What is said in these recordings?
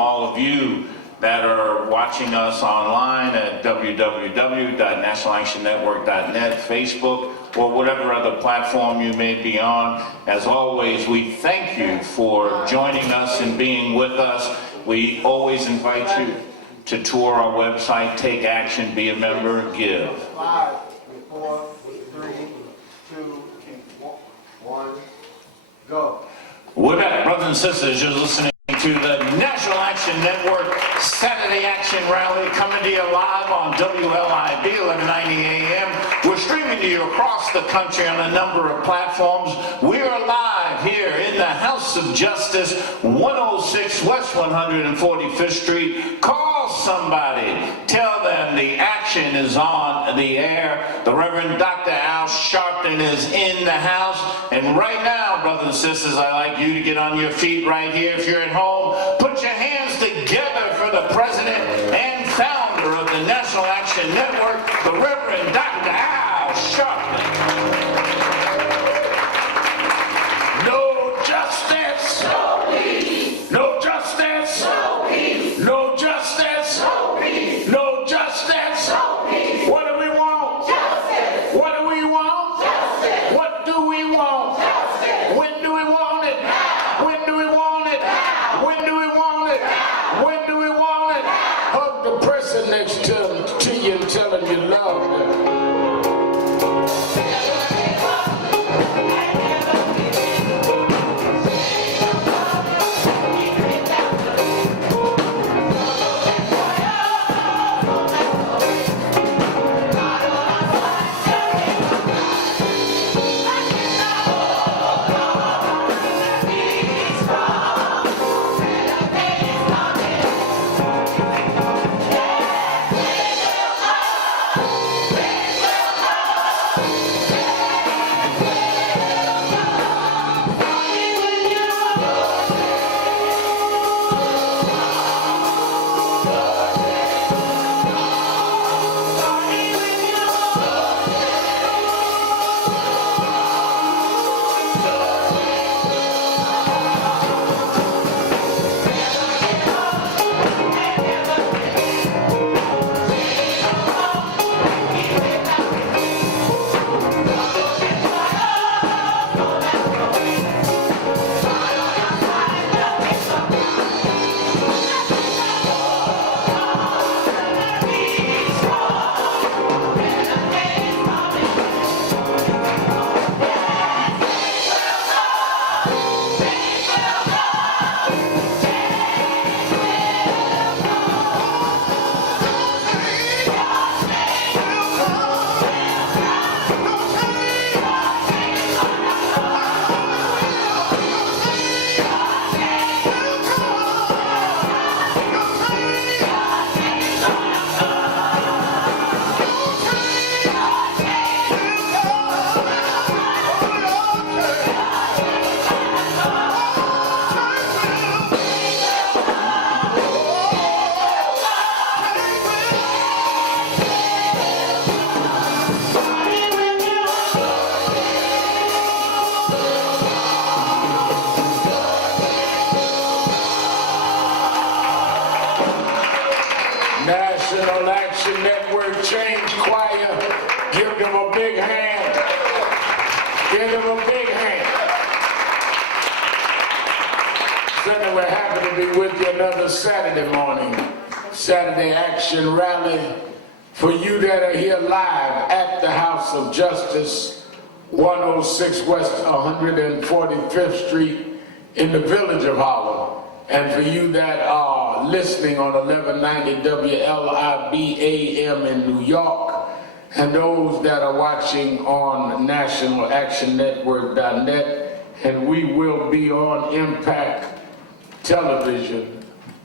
all of you that are watching us online at www.nationalactionnetwork.net, Facebook, or whatever other platform you may be on. As always, we thank you for joining us and being with us. We always invite you to tour our website, take action, be a member, give. 5, 4, 3, 2, 1, go. With that, brothers and sisters, you're listening to the National Action Network Saturday Action Rally, coming to you live on WLIB 1190 AM. We're streaming to you across the country on a number of platforms. We are live here in the House of Justice, 106 West 145th Street. Call somebody. Tell them the action is on the air. The Reverend Dr. Al Sharpton is in the house. And right now, brothers and sisters, I'd like you to get on your feet right here. If you're at home, put your hands together for the president and founder of the National Action Network, the Reverend Dr. Al Sharpton. No justice. No peace. No justice. No peace. No justice. No peace. No justice. No peace. What do we want? Justice. What do we want? Justice. What do we want? Justice. When do we want it? Now. When do we want it? Now. When do we want it? Now. When do we want it? Now. Hug the person next to you and tell them you love them. National Action Network Change Choir, give them a big hand. Give them a big hand. Certainly we're happy to be with you another Saturday morning. Saturday Action Rally for you that are here live at the House of Justice, 106 West 145th Street in the Village of Harlem. And for you that are listening on 1190 WLIB AM in New York, and those that are watching on nationalactionnetwork.net, and we will be on Impact Television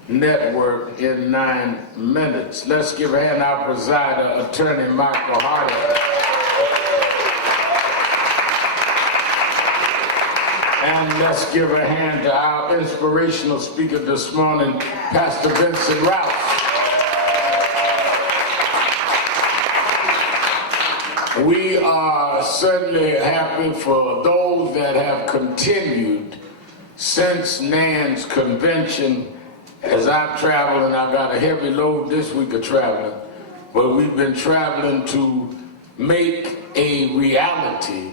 Network in 9 minutes. Let's give a hand to our presider, Attorney Michael Harder. And let's give a hand to our inspirational speaker this morning, Pastor Vincent Rouse. We are certainly happy for those that have continued since NAN's convention as I've traveled, and I got a heavy load this week of traveling, but we've been traveling to make a reality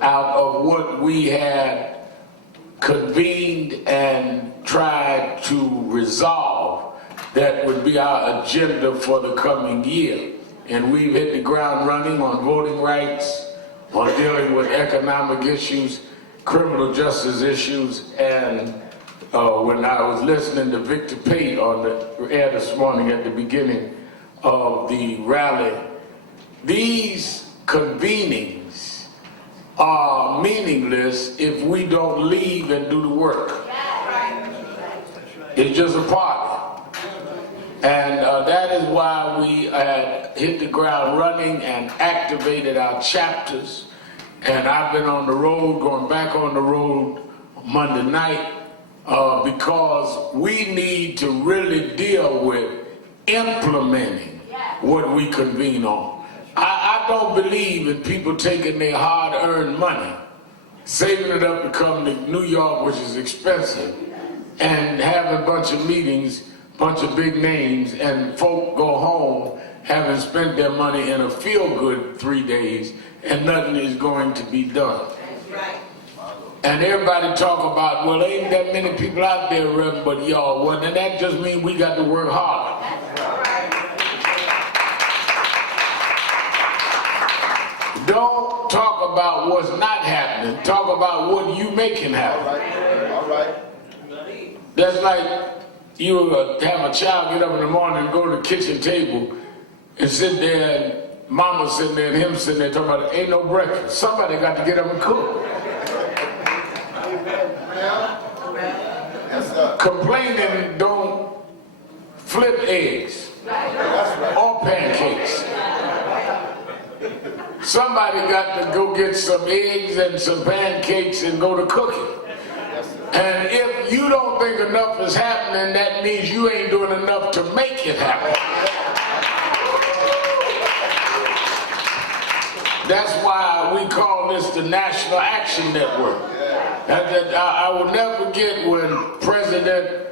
out of what we had convened and tried to resolve that would be our agenda for the coming year. And we've hit the ground running on voting rights, on dealing with economic issues, criminal justice issues, and when I was listening to Victor Pate on the air this morning at the beginning of the rally, these convenings are meaningless if we don't leave and do the work. It's just a party. And that is why we had hit the ground running and activated our chapters. And I've been on the road, going back on the road Monday night, because we need to really deal with implementing what we convene on. I don't believe in people taking their hard-earned money, saving it up to come to New York, which is expensive, and having a bunch of meetings, bunch of big names, and folk go home having spent their money in a feel-good 3 days, and nothing is going to be done. And everybody talk about, well, ain't that many people out there, Reverend, but y'all, well, then that just means we got to work harder. Don't talk about what's not happening. Talk about what you making happen. All right. That's like you have a child get up in the morning and go to the kitchen table and sit there, and mama sitting there and him sitting there talking about ain't no breakfast. Somebody got to get up and cook. Yes, sir. Complaining don't flip eggs or pancakes. Somebody got to go get some eggs and some pancakes and go to cooking. And if you don't think enough is happening, that means you ain't doing enough to make it happen. That's why we call this the National Action Network. I will never forget when President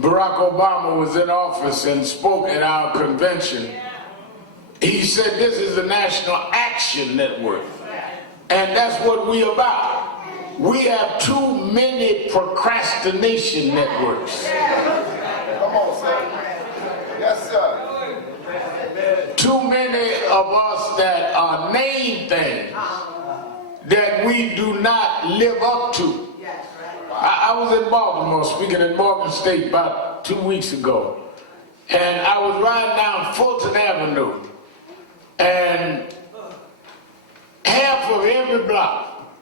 Barack Obama was in office and spoke at our convention. He said this is the National Action Network. And that's what we about. We have too many procrastination networks. Come on, sir. Yes, sir. Too many of us that are named things that we do not live up to. I was in Baltimore speaking at Morgan State about 2 weeks ago. And I was riding down Fulton Avenue. And half of every block,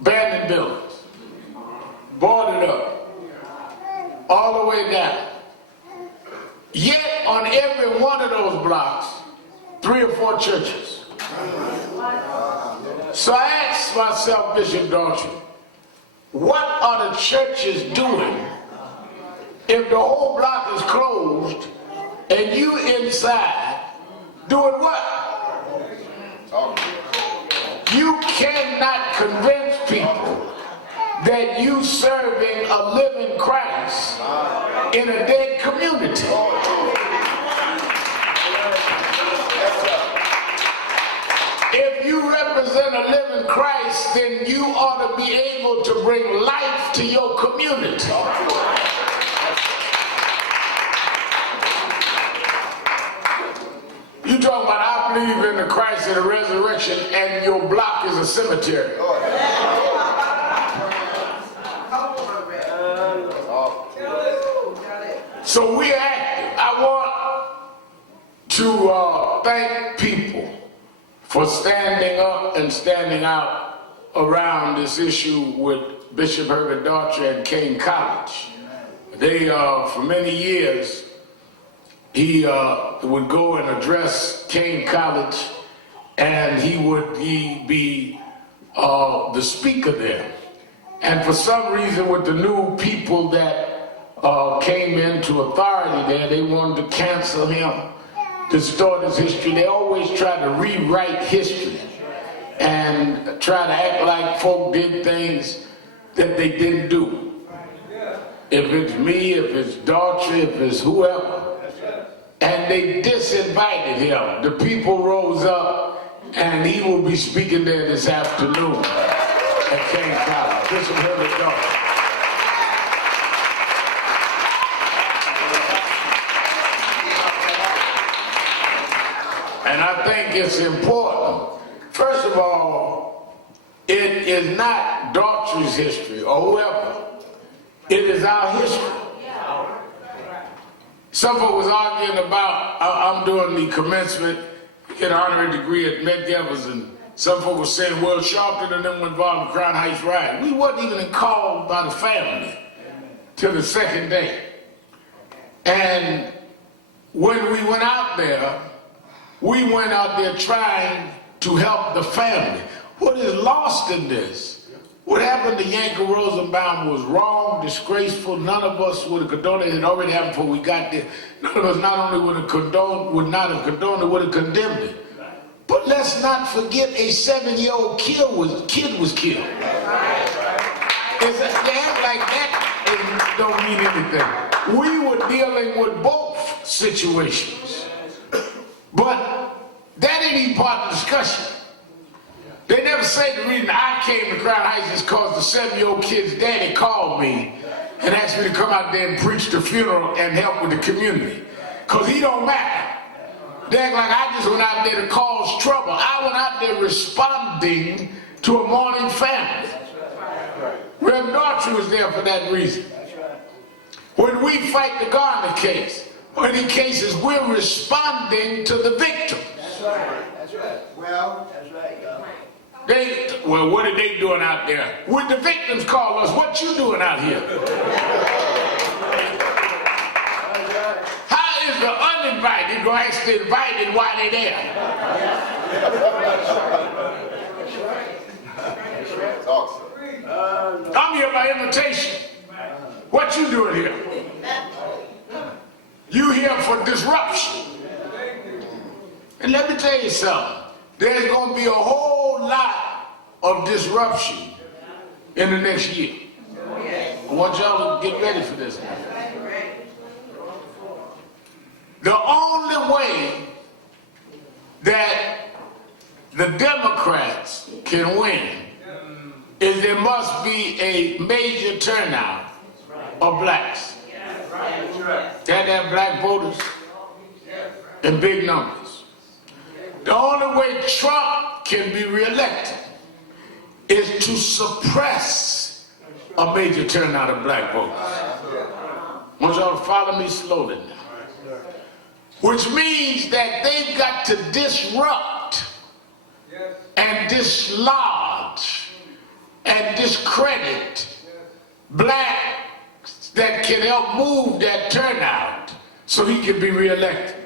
abandoned buildings, boarded up, all the way down. Yet on every one of those blocks, 3 or 4 churches. So I asked myself, Bishop Daughtry, what are the churches doing if the whole block is closed and you inside doing what? You cannot convince people that you serving a living Christ in a dead community. If you represent a living Christ, then you ought to be able to bring life to your community. You talking about I believe in the Christ of the resurrection and your block is a cemetery. So we're active. I want to thank people for standing up and standing out around this issue with Bishop Herbert Daughtry and Kane College. They, for many years, he would go and address Kane College, and he would be the speaker there. And for some reason, with the new people that came into authority there, they wanted to cancel him, distort his history. They always try to rewrite history and try to act like folk did things that they didn't do. if it's me, if it's Daughtry, if it's whoever, and they disinvited him. The people rose up, and he will be speaking there this afternoon at Kane College. Bishop Herbert Daughtry. And I think it's important. First of all, it is not Daughtry's history or whoever. It is our history. Some folks was arguing about, I'm doing the commencement, get an honorary degree at Medgar Evers, and some folks were saying, well, Sharpton and them were involved in the Crown Heights riot. We wasn't even called by the family till the second day. And when we went out there trying to help the family. What is lost in this? What happened to Yankel Rosenbaum was wrong, disgraceful. None of us would have condoned it. It had already happened before we got there. None of us not only would not have condoned it, would have condemned it. But let's not forget a 7-year-old kid was killed. It's a damn like that don't mean anything. We were dealing with both situations. But that ain't even part of the discussion. They never say the reason I came to Crown Heights is because the 7-year-old kid's daddy called me and asked me to come out there and preach the funeral and help with the community. Because he don't matter. They act like I just went out there to cause trouble. I went out there responding to a mourning family. Reverend Daughtry was there for that reason. When we fight the Garner case, or any cases, we're responding to the victim. That's right. Well, that's right, y'all. Well, what are they doing out there? Would the victims call us, what you doing out here? How is the uninvited going to ask the invited why they there? I'm here by invitation. What you doing here? You here for disruption. And let me tell you something. There's going to be a whole lot of disruption in the next year. I want y'all to get ready for this. The only way that the Democrats can win is there must be a major turnout of blacks. They had to have black voters in big numbers. The only way Trump can be reelected is to suppress a major turnout of black voters. I want y'all to follow me slowly now. Which means that they've got to disrupt and dislodge and discredit blacks that can help move that turnout so he can be reelected.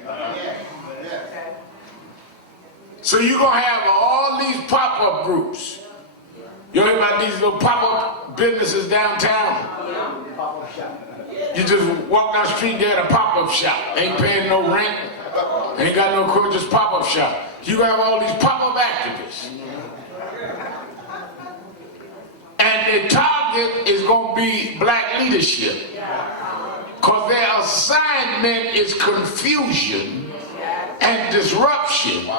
So you're going to have all these pop-up groups. You hear about these little pop-up businesses downtown? You just walk down the street, they're at a pop-up shop. Ain't paying no rent, ain't got no equipment, just pop-up shop. You have all these pop-up activists. And the target is going to be black leadership. Because their assignment is confusion and disruption.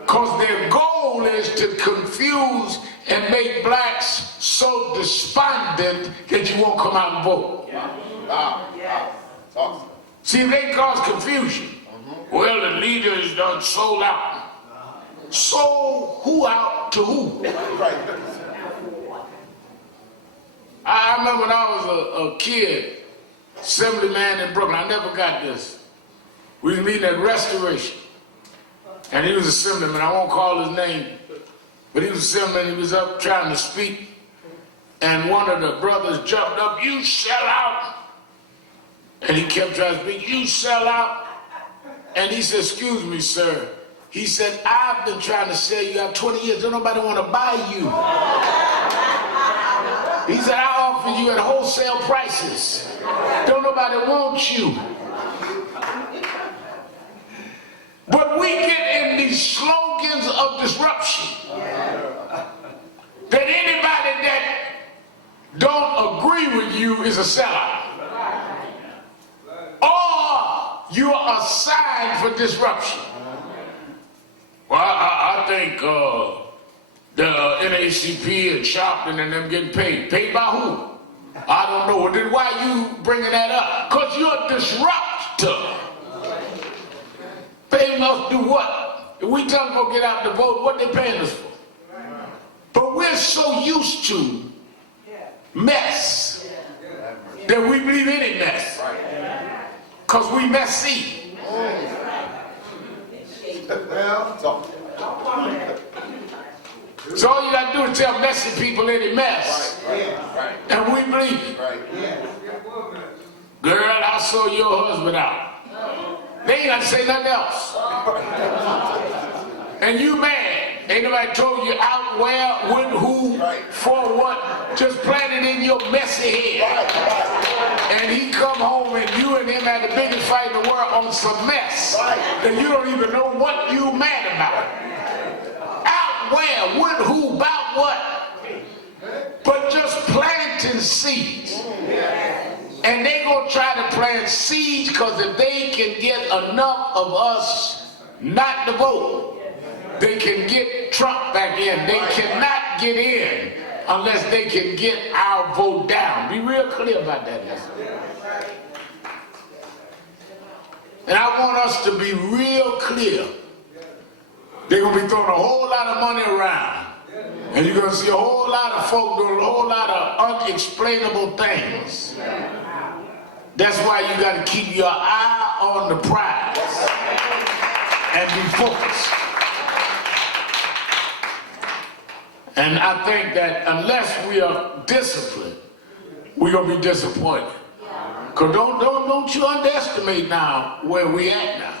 Because their goal is to confuse and make blacks so despondent that you won't come out and vote. See, they cause confusion. Well, the leaders done sold out. Sold who out to who? I remember when I was a kid, assemblyman in Brooklyn, I never got this. We was meeting at Restoration. And he was a assemblyman, I won't call his name, but he was a assemblyman, he was up trying to speak, and one of the brothers jumped up, you sell out. And he kept trying to speak, you sell out. And he said, excuse me, sir. He said, I've been trying to sell you out 20 years, don't nobody want to buy you. He said, I offer you at wholesale prices. Don't nobody want you. But we get in these slogans of disruption that anybody that don't agree with you is a sellout. You are assigned for disruption. Well, I think the NAACP and Sharpton and them getting paid. Paid by who? I don't know. Well, then why you bringing that up? Because you're a disruptor. Paying us to do what? If we tell them to get out to vote, what they paying us for? But we're so used to mess that we believe any mess. Because we messy. So all you gotta do is tell messy people any mess. And we believe it. Girl, I saw your husband out. They ain't got to say nothing else. And you mad. Ain't nobody told you out where, when, who, for what. Just plant it in your messy head. And he come home and you and him had the biggest fight in the world on some mess. And you don't even know what you mad about. Out where, when, who, about what. But just planting seeds. And they gonna try to plant seeds because if they can get enough of us not to vote, they can get Trump back in. They cannot get in unless they can get our vote down. Be real clear about that. And I want us to be real clear. They're gonna be throwing a whole lot of money around. And you're gonna see a whole lot of folk doing a whole lot of unexplainable things. That's why you got to keep your eye on the prize and be focused. And I think that unless we are disciplined, we're going to be disappointed. Because don't you underestimate now where we at now.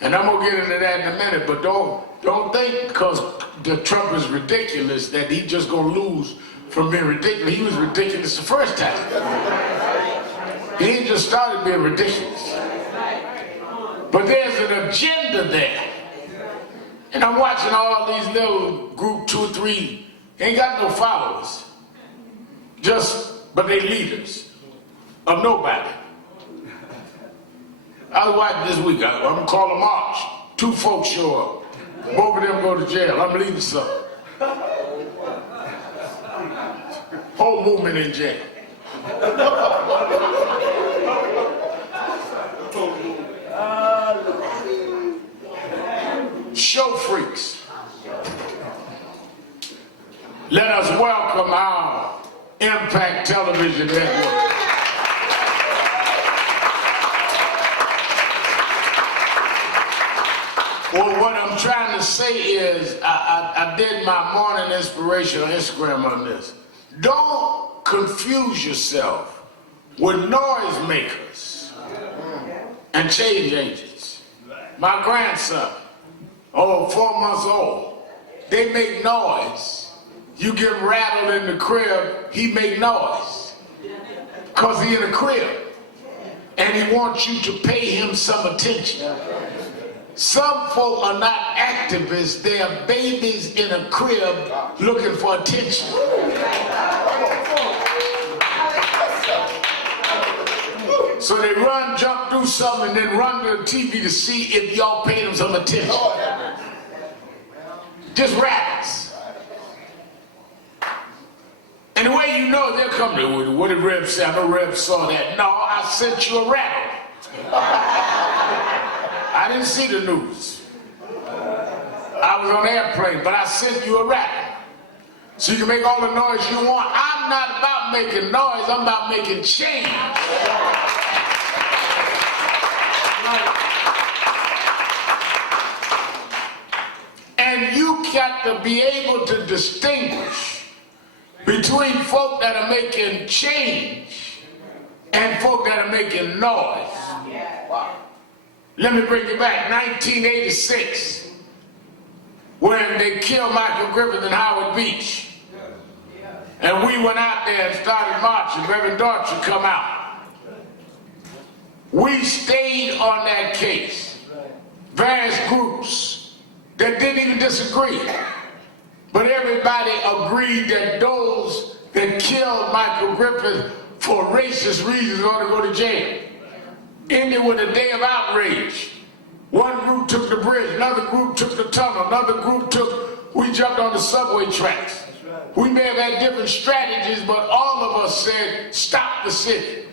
And I'm going to get into that in a minute, but don't think because the Trump is ridiculous that he just going to lose from being ridiculous. He was ridiculous the first time. He ain't just started being ridiculous. But there's an agenda there. And I'm watching all these little group 2 or 3, ain't got no followers. But they leaders of nobody. I was watching this week, I'm gonna call a march. 2 folks show up. Both of them go to jail. I'm leaving some. Whole movement in jail. Show freaks. Let us welcome our Impact Television Network. Well, what I'm trying to say is, I did my morning inspiration on Instagram on this. Don't confuse yourself with noise makers and change agents. My grandson, 4 months old, they make noise. You get rattled in the crib, he make noise. Because he in the crib. And he wants you to pay him some attention. Some folk are not activists, they are babies in a crib looking for attention. So they run, jump through something, and then run to the TV to see if y'all pay them some attention. Just rattles. And the way you know they'll come to, what did Rev say? I know Rev saw that. No, I sent you a rattle. I didn't see the news. I was on an airplane, but I sent you a rattle. So you can make all the noise you want. I'm not about making noise, I'm about making change. And you got to be able to distinguish between folk that are making change and folk that are making noise. Let me bring you back, 1986, when they killed Michael Griffin in Howard Beach. And we went out there and started marching. Reverend Dortcher come out. We stayed on that case. Various groups that didn't even disagree. But everybody agreed that those that killed Michael Griffin for racist reasons ought to go to jail. ended with a day of outrage. One group took the bridge, another group took the tunnel, another group we jumped on the subway tracks. We may have had different strategies, but all of us said, stop the city.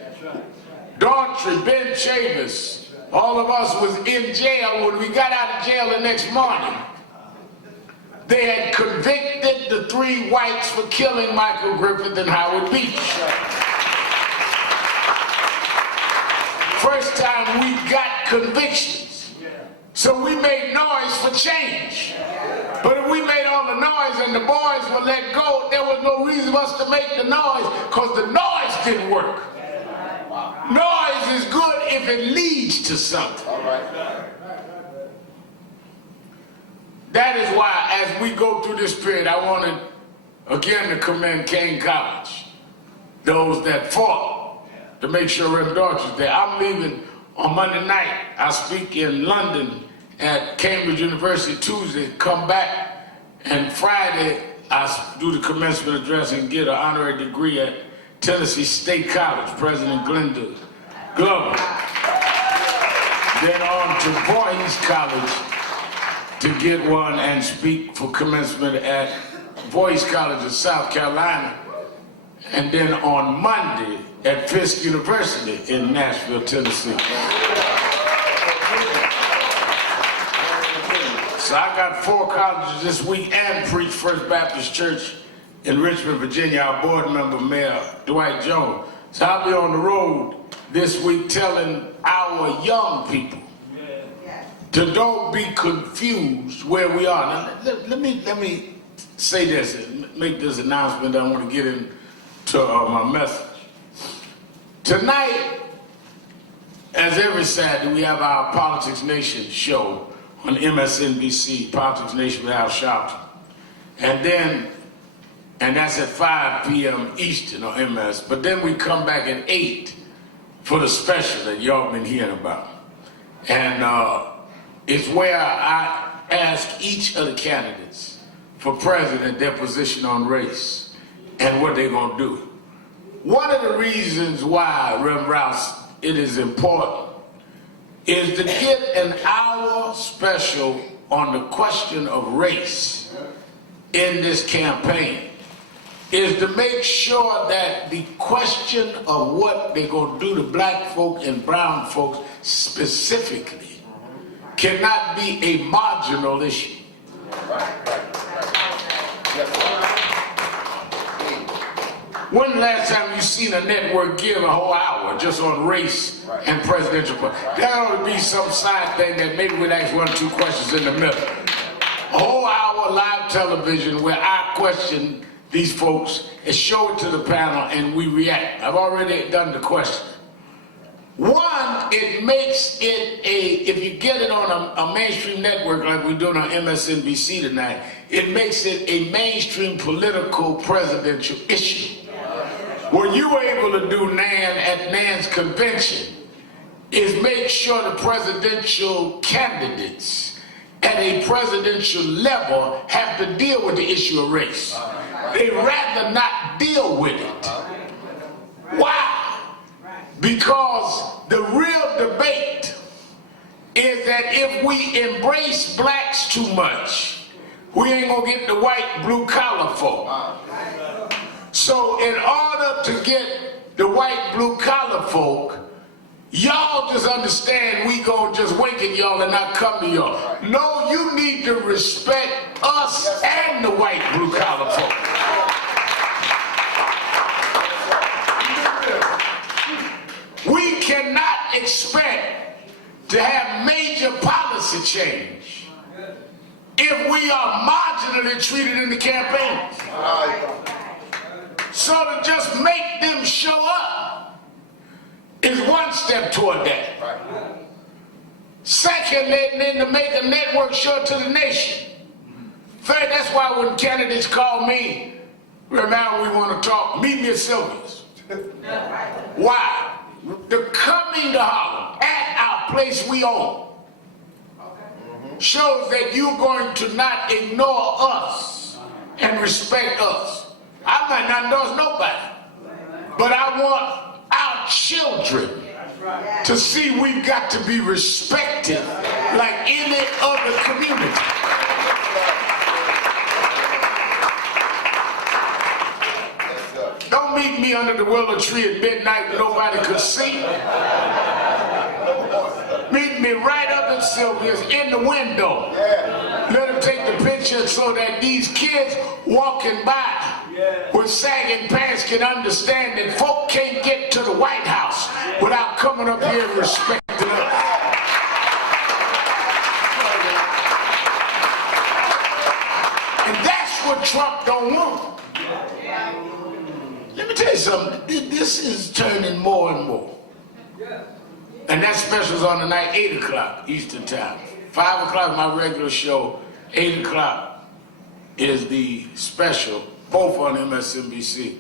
Daughtry, Ben Chavis, all of us was in jail. When we got out of jail the next morning, they had convicted the 3 whites for killing Michael Griffith and Howard Beach. First time we got convictions. So we made noise for change. But if we made all the noise and the boys were let go, there was no reason for us to make the noise, because the noise didn't work. Noise is good if it leads to something. All right. That is why, as we go through this period, I wanted again to commend Kane College, those that fought to make sure Reverend Daughtry was there. I'm leaving on Monday night. I speak in London at Cambridge University Tuesday, come back, and Friday I do the commencement address and get an honorary degree at Tennessee State College, President Glenda Glover. Then on to Boyce College to get one and speak for commencement at Boyce College of South Carolina. And then on Monday at Fisk University in Nashville, Tennessee. So I got 4 colleges this week and preach First Baptist Church in Richmond, Virginia. Our board member, Mayor Dwight Jones. So I'll be on the road this week telling our young people to don't be confused where we are. Now, let me say this and make this announcement. I want to get into my message. Tonight, as every Saturday, we have our Politics Nation show on MSNBC, Politics Nation with Al Sharpton. And that's at 5 p.m. Eastern on MS. But then we come back at 8 for the special that y'all been hearing about. And it's where I ask each of the candidates for president their position on race and what they're going to do. One of the reasons why, Reverend Rouse, it is important is to get an hour special on the question of race in this campaign, is to make sure that the question of what they're going to do to black folk and brown folks specifically cannot be a marginal issue. When the last time you seen a network give a whole hour just on race and presidential? There ought to be some side thing that maybe we'd ask 1 or 2 questions in the middle. A whole hour live television where I question these folks and show it to the panel and we react. I've already done the question. One, it makes it if you get it on a mainstream network like we're doing on MSNBC tonight, it makes it a mainstream political presidential issue. What you were able to do, Nan, at Nan's convention is make sure the presidential candidates at a presidential level have to deal with the issue of race. They'd rather not deal with it. Why? Because the real debate is that if we embrace blacks too much, we ain't gonna get the white blue collar folk. So in order to get the white blue collar folk, y'all just understand we gonna just wink at y'all and not come to y'all. No, you need to respect us and the white blue collar folk. We cannot expect to have major policy change if we are marginally treated in the campaigns. So to just make them show up is one step toward that. Second, then to make a network show it to the nation. Third, that's why when candidates call me, now we want to talk, meet me at Sylvia's. Why? The coming to Harlem at our place we own shows that you're going to not ignore us and respect us. I might not endorse nobody, but I want our children to see we've got to be respected like any other community. Don't meet me under the willow tree at midnight when nobody could see. Meet me right up in Sylvia's in the window. Let them take the picture so that these kids walking by with sagging pants can understand that folk can't get to the White House without coming up here and respecting us. And that's what Trump don't want. Let me tell you something. This is turning more and more. And that special's on tonight, 8 o'clock Eastern Time. 5 o'clock my regular show. 8 o'clock is the special, both on MSNBC.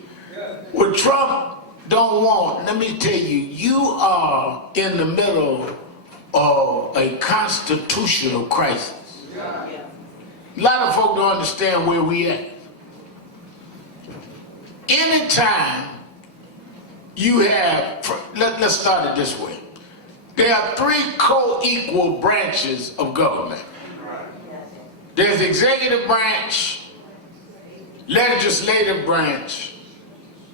What Trump don't want, let me tell you, you are in the middle of a constitutional crisis. A lot of folk don't understand where we at. Anytime you have, let's start it this way. There are 3 co-equal branches of government. There's the executive branch, legislative branch,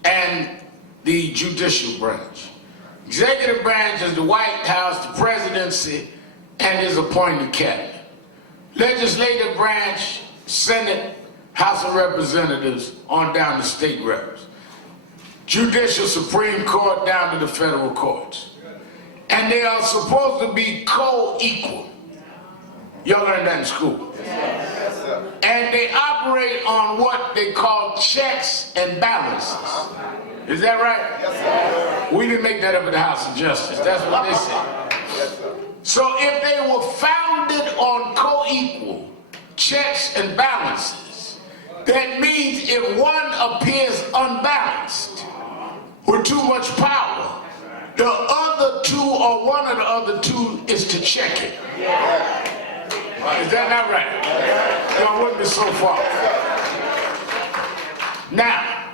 and the judicial branch. Executive branch is the White House, the presidency, and his appointed cabinet. Legislative branch, Senate, House of Representatives, on down to state reps. Judicial, Supreme Court, down to the federal courts. And they are supposed to be co-equal. Y'all learned that in school. And they operate on what they call checks and balances. Is that right? We didn't make that up at the House of Justice. That's what they said. So if they were founded on co-equal checks and balances, that means if one appears unbalanced with too much power, the other two or one of the other two is to check it. Is that not right? Y'all with me so far? Now,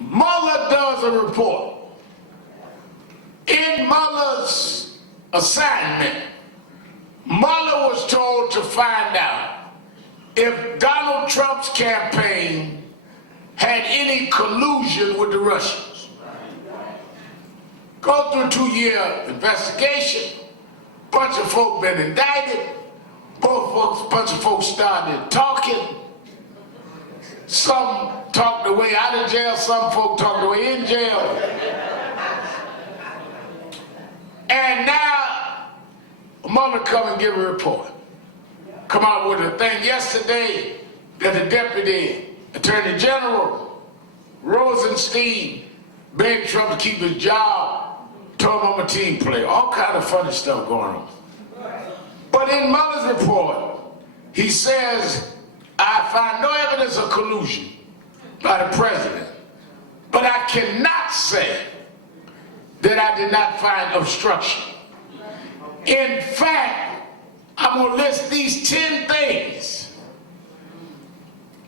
Mueller does a report. In Mueller's assignment, Mueller was told to find out if Donald Trump's campaign had any collusion with the Russians. Go through a 2-year investigation. Bunch of folk been indicted. Bunch of folks started talking. Some talked their way out of jail. Some folk talked their way in jail. And now Mueller come and give a report. Come out with a thing yesterday that the Deputy Attorney General Rosenstein begged Trump to keep his job, told him I'm a team player, all kind of funny stuff going on. But in Mueller's report, he says, I find no evidence of collusion by the president, but I cannot say that I did not find obstruction. In fact, I'm going to list these 10 things: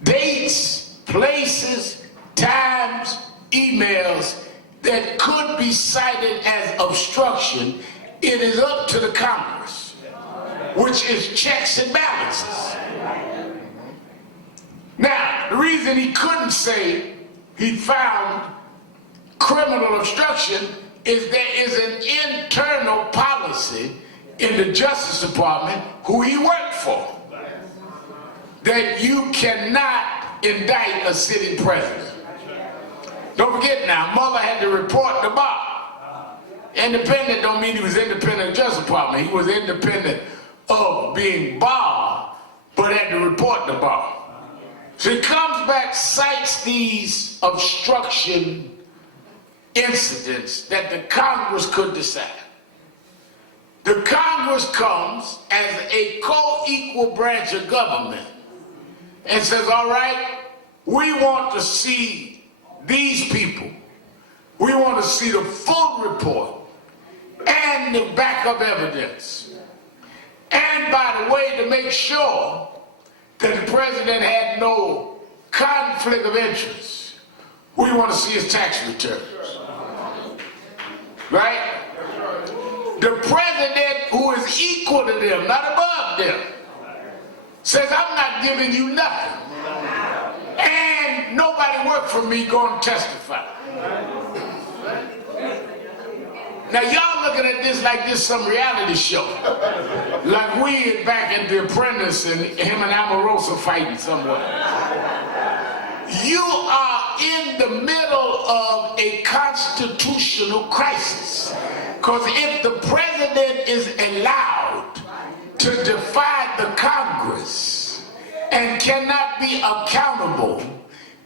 dates, places, times, emails that could be cited as obstruction. It is up to the Congress, which is checks and balances. Now, the reason he couldn't say he found criminal obstruction is there is an internal policy in the Justice Department, who he worked for, that you cannot indict a sitting president. Don't forget now, Mueller had to report the bar. Independent don't mean he was independent of the Justice Department. He was independent of being barred, but had to report the bar. So he comes back, cites these obstruction incidents that the Congress could decide. The Congress comes as a co-equal branch of government and says, all right, we want to see these people. We want to see the full report and the backup evidence. And by the way, to make sure that the president had no conflict of interest, we want to see his tax returns. right? The president, who is equal to them, not above them, says, I'm not giving you nothing. And nobody worked for me going to testify. Now y'all looking at this like this some reality show. Like we back at The Apprentice and him and Omarosa fighting somewhere. You are in the middle of a constitutional crisis. Because if the president is allowed to defy the Congress and cannot be accountable,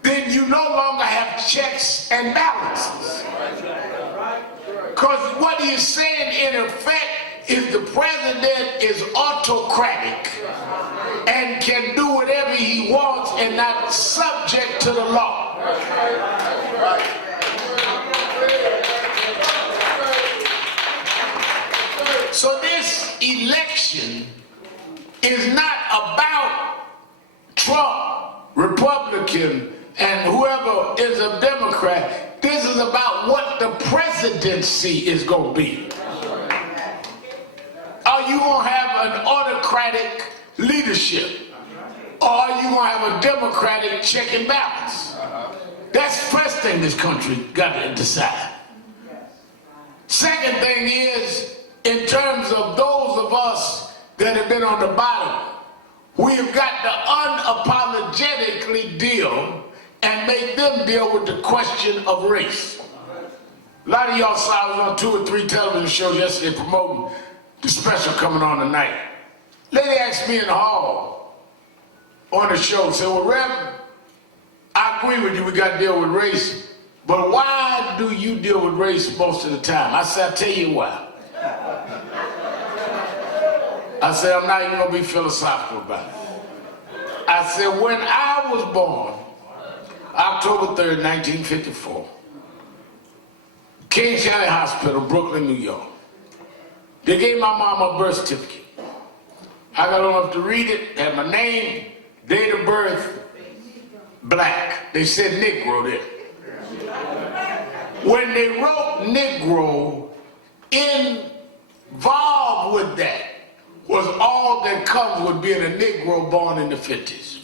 then you no longer have checks and balances. Because what he's saying in effect is the president is autocratic and can do whatever he wants and not subject to the law. So this election is not about Trump, Republican, and whoever is a Democrat. This is about what the presidency is going to be. Are you going to have an autocratic leadership? Or are you going to have a democratic check and balance? That's the first thing this country got to decide. Second thing is, in terms of those of us that have been on the bottom, we've got to unapologetically deal and make them deal with the question of race. A lot of y'all saw I was on 2 or 3 television shows yesterday promoting the special coming on tonight. Lady asked me in the hall on the show, said, well, Rev, I agree with you, we got to deal with race, but why do you deal with race most of the time? I said, I'll tell you why. I said, I'm not even going to be philosophical about it. I said, when I was born, October 3rd, 1954, King County Hospital, Brooklyn, New York. They gave my mom a birth certificate. I got old enough to read it, had my name, date of birth, black. They said Negro there. When they wrote Negro, involved with that was all that comes with being a Negro born in the 50s.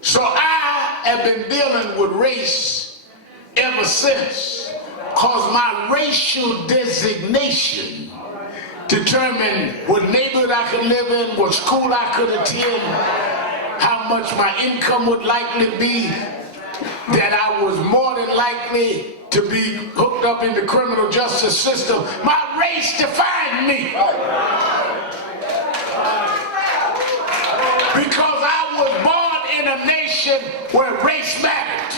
So I have been dealing with race ever since, because my racial designation determined what neighborhood I could live in, what school I could attend, how much my income would likely be, that I was more than likely to be hooked up in the criminal justice system. My race defined me. Because I was born in a nation where race mattered.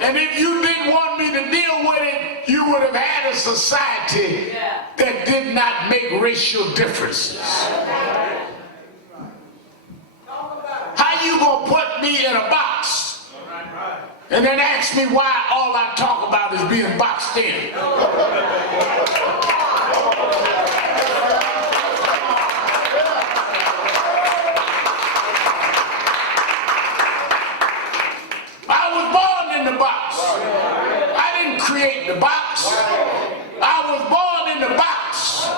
And if you didn't want me to deal with it, you would have had a society that did not make racial differences. How you gonna put me in a box and then ask me why all I talk about is being boxed in? I was born in the box. I didn't create the box. I was born in the box.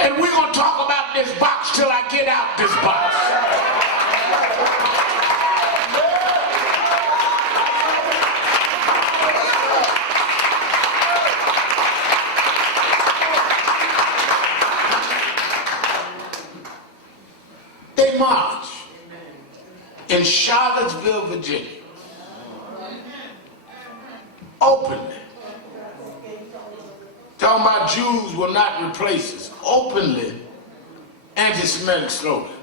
And we're gonna talk about this box till I get out this box. They march in Charlottesville, Virginia, openly, talking about Jews will not replace us, openly anti-Semitic slogans,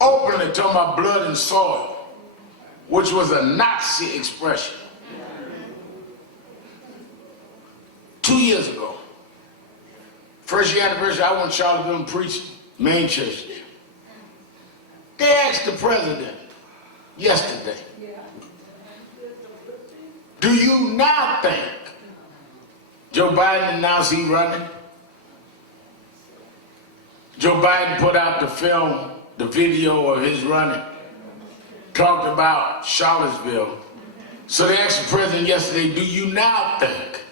openly talking about blood and soil, which was a Nazi expression. 2 years ago, first year anniversary, I went to Charlottesville and preached main church there. They asked the president yesterday, do you now think Joe Biden announced he's running? Joe Biden put out the film, the video of his running, talked about Charlottesville, So they asked the president yesterday, do you now think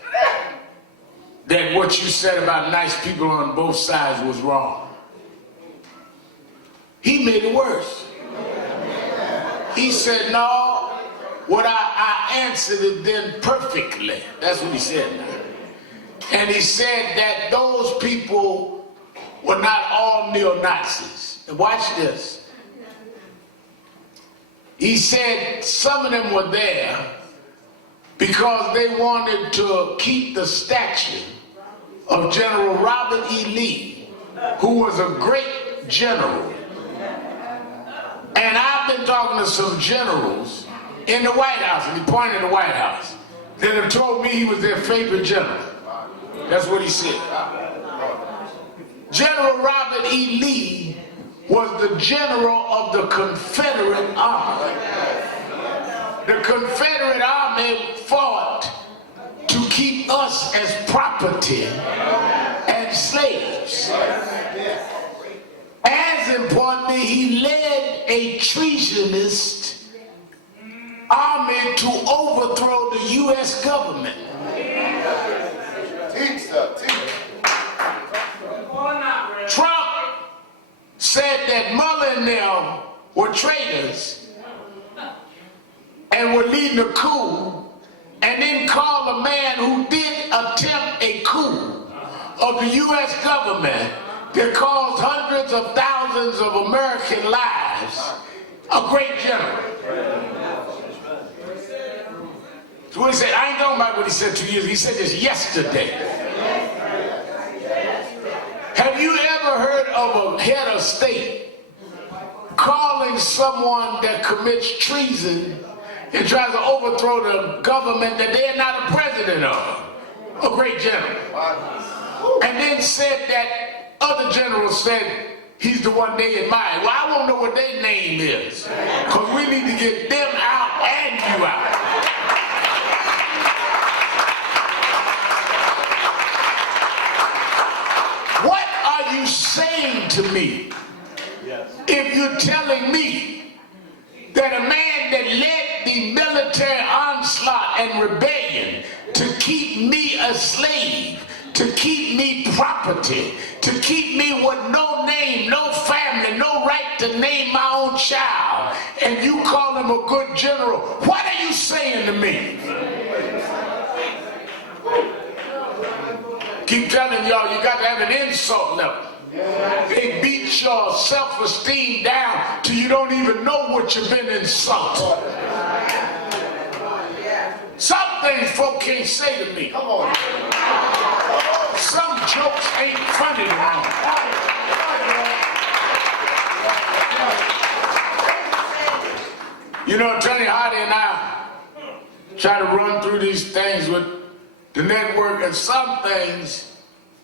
that what you said about nice people on both sides was wrong? He made it worse. He said, no, what I answered it then perfectly. That's what he said now. And he said that those people were not all neo-Nazis. And watch this. He said some of them were there because they wanted to keep the statue of General Robert E. Lee, who was a great general. And I've been talking to some generals in the White House, and he pointed at the White House, that have told me he was their favorite general. That's what he said. General Robert E. Lee was the general of the Confederate Army. The Confederate Army fought to keep us as property and slaves. As importantly, he led a treasonist army to overthrow the U.S. government. Trump said that Mueller and them were traitors and were leading a coup, and then called a man who did attempt a coup of the U.S. government that caused hundreds of thousands of American lives a great general. So what he said, I ain't talking about what he said 2 years ago, he said this yesterday. Have you ever heard of a head of state calling someone that commits treason and tries to overthrow the government that they're not a president of? A great general. And then said that other generals said he's the one they admire. Well, I won't know what their name is, because we need to get them out and you out. What are you saying to me if you're telling me that a man that led the military onslaught and rebellion to keep me a slave, to keep me property, to keep me with no name, no family, no right to name my own child, and you call him a good general, what are you saying to me? Keep telling y'all, you got to have an insult level. They beat your self-esteem down till you don't even know what you've been insulted. Some things folk can't say to me. Some jokes ain't funny to me. You know, Attorney Hardy and I try to run through these things with the network, and some things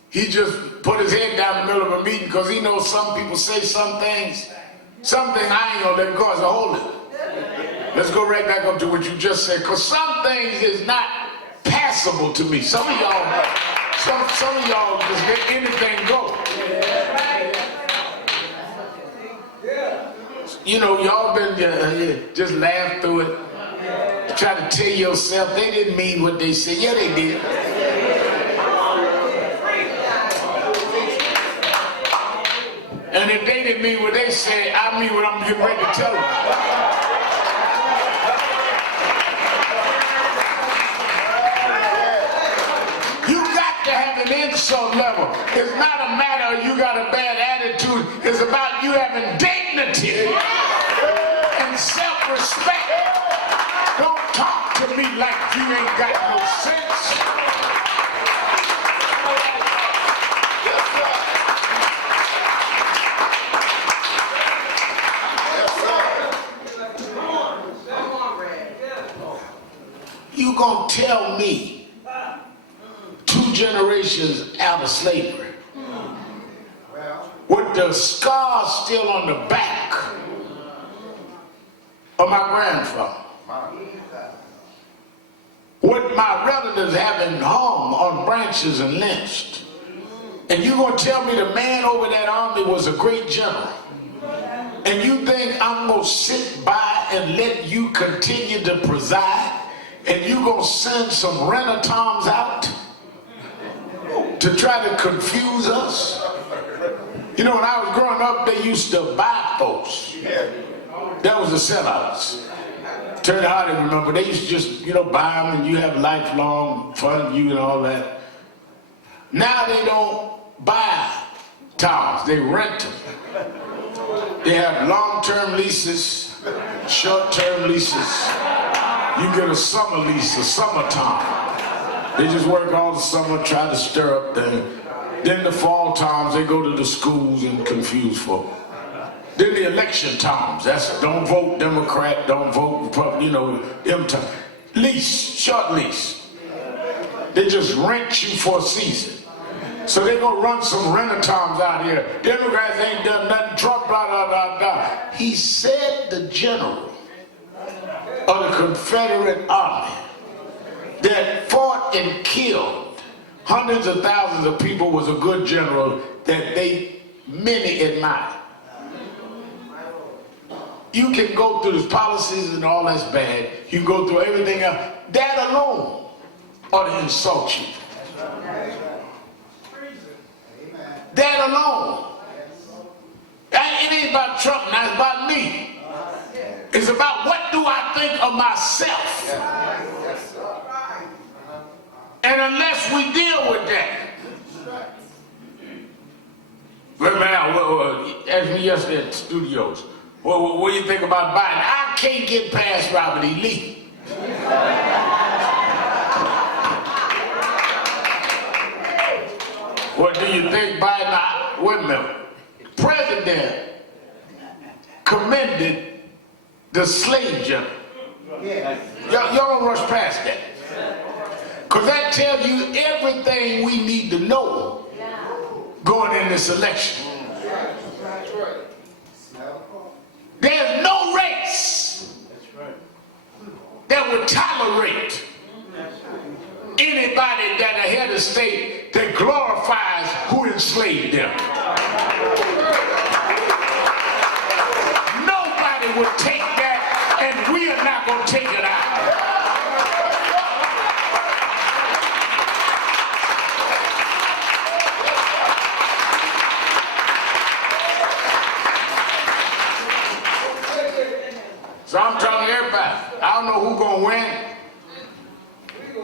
he just put his head down in the middle of a meeting because he knows some people say some things. Something I ain't gonna let him cause a hold of it. Let's go right back up to what you just said, because some things is not passable to me. Some of y'all just let anything go. You know, y'all been just laugh through it. Try to tell yourself they didn't mean what they said. Yeah, they did. And if they didn't mean what they said, I mean what I'm getting ready to tell them. You got to have an insult level. It's not a matter of you got a bad attitude. It's about you having dignity and self-respect. Don't talk to me like you ain't got no sense. You gonna tell me 2 generations out of slavery with the scars still on the back of my grandfather, with my relatives having hung on branches and lynched, and you gonna tell me the man over that army was a great general, and you think I'm gonna sit by and let you continue to preside and you gonna send some rent-a-toms out to try to confuse us? You know, when I was growing up, they used to buy folks. That was the sellouts. Turn out to remember, they used to just, you know, buy them and you have lifelong fun, you and all that. Now they don't buy towns, they rent them. They have long-term leases, short-term leases. You get a summer lease, a summer town. They just work all the summer, try to stir up things. Then the fall times, they go to the schools and confuse folk. Then the election times, that's don't vote Democrat, don't vote Republican, you know, them time. Lease, short lease. They just rent you for a season. So they gonna run some rent-a-toms out here. Democrats ain't done nothing, Trump, blah, blah, blah, blah. He said the general of the Confederate Army that fought and killed hundreds of thousands of people was a good general that many admired. You can go through his policies and all that's bad. You can go through everything else. That alone ought to insult you. That alone. It ain't about Trump now, it's about me. It's about what do I think of myself. And unless we deal with that. But man, asked me yesterday at the studios, what do you think about Biden? I can't get past Robert E. Lee. What do you think Biden? Wait a minute. President commended the slave general. Y'all don't rush past that. Because that tells you everything we need to know going in this election. There's no race that would tolerate anybody that a head of state that glorifies who enslaved them. Nobody would take that, and we are not going to take it out. So I'm talking to everybody. I don't know who's going to win.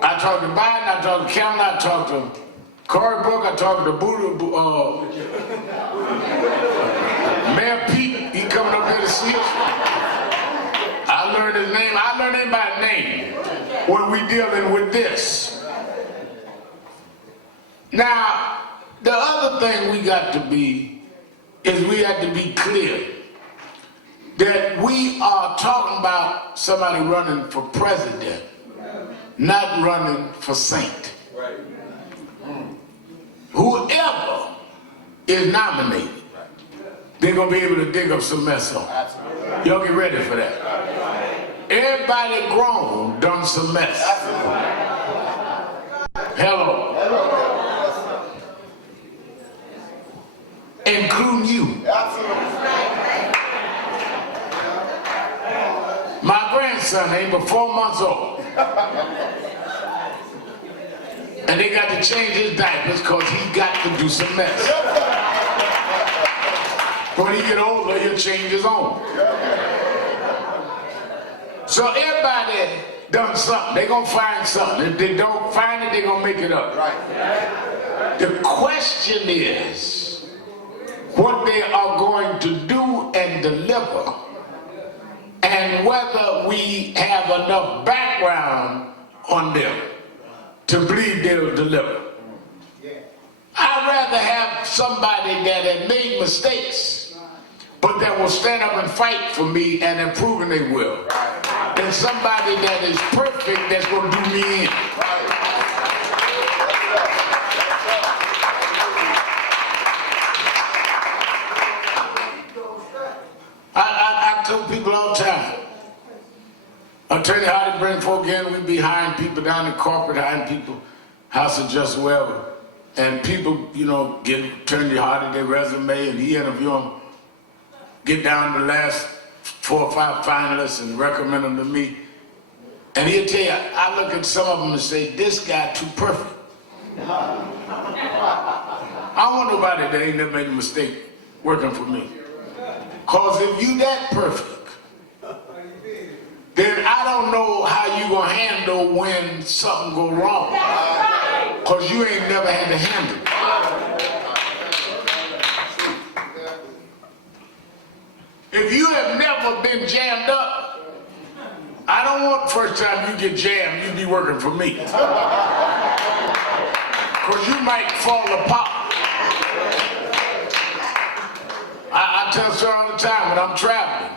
I talked to Biden, I talked to Cameron, I talked to Cory Booker, I talked to Mayor Pete. He coming up here to see us. I learned his name. I learned everybody's name when we dealing with this. Now, the other thing we got to be is we have to be clear that we are talking about somebody running for president, not running for saint. Right. Whoever is nominated, they're going to be able to dig up some mess on. Y'all get ready for that. Everybody grown done some mess. Hello. Including you. My grandson ain't but 4 months old. And they got to change his diapers because he got to do some mess. When he get older, he'll change his own. So everybody done something. They're going to find something. If they don't find it, they're going to make it up. Right. The question is what they are going to do and deliver, and whether we have enough background on them to believe they'll deliver. I'd rather have somebody that had made mistakes, but that will stand up and fight for me and improving they will, than somebody that is perfect that's going to do me in. I tell people all the time, I'll tell you how to bring folk in. We be hiring people down in corporate, hiring people, House of Justice, wherever. And people, you know, turn their heart in their resume and he interview them, get down to the last 4 or 5 finalists and recommend them to me. And he'll tell you, I look at some of them and say, this guy too perfect. I don't want nobody that ain't never made a mistake working for me. Because if you that perfect, then I don't know how you gonna handle when something go wrong. Because you ain't never had to handle it. If you have never been jammed up, I don't want the first time you get jammed, you be working for me. Because you might fall apart. I tell Sir all the time when I'm traveling,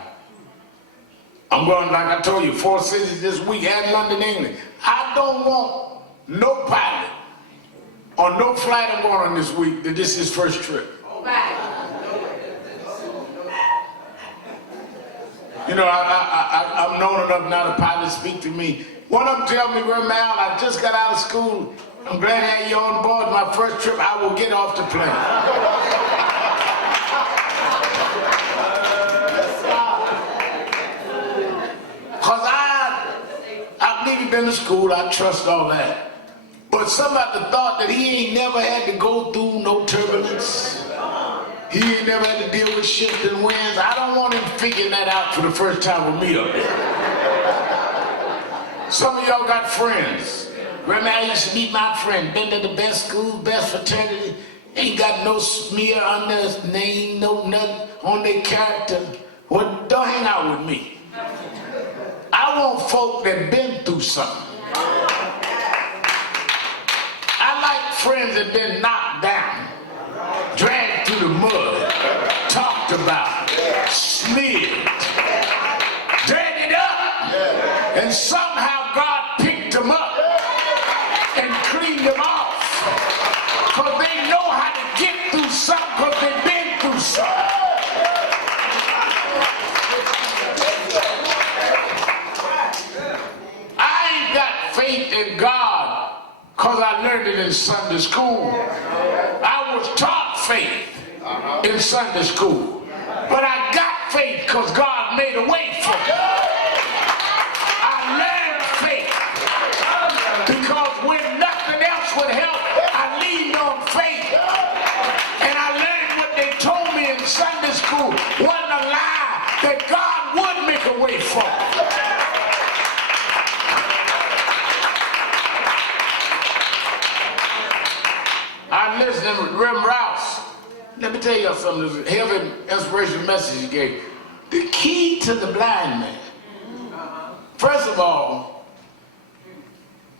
I'm going, like I told you, 4 cities this week and London, England. I don't want no pilot or no flight I'm going on this week that this is his first trip. You know, I'm known enough now to pilots speak to me. One of them tell me, well, Mal, I just got out of school. I'm glad to have you on board. My first trip, I will get off the plane. Because I've never been to school, I trust all that. But somebody thought that he ain't never had to go through no turbulence. He ain't never had to deal with shifting winds. I don't want him figuring that out for the first time with me up there. Some of y'all got friends. Remember, I used to meet my friend, been to the best school, best fraternity, ain't got no smear on their name, no nothing on their character. Well, don't hang out with me. I want folk that been through something. I like friends that been knocked down, dragged through the mud, talked about, smeared, dirtied up, and somehow God picked them up and cleaned them off. Because they know how to get through something because they've been through something. I ain't got faith in God because I learned it in Sunday school. I was taught faith in Sunday school. But I got faith because God made a way for me. I learned faith because when nothing else would help, I leaned on faith. And I learned what they told me in Sunday school wasn't a lie, that God would make a way for me. I listened to Rem Rouse. Let me tell y'all something. This heaven inspirational message he gave. The key to the blind man. First of all,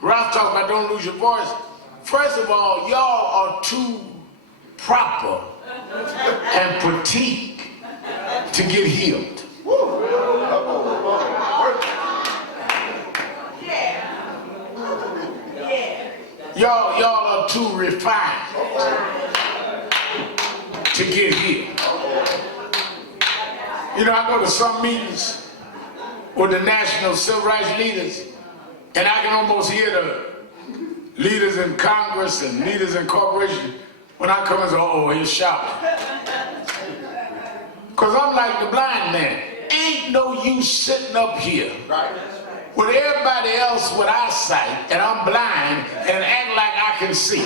Rouse talking about don't lose your voice. First of all, y'all are too proper and petite to get healed. Y'all are too refined to get healed. You know, I go to some meetings with the national civil rights leaders, and I can almost hear the leaders in Congress and leaders in corporations when I come and say, oh, he's shouting. Because I'm like the blind man. Ain't no use sitting up here with everybody else with eyesight, and I'm blind, and act like I can see.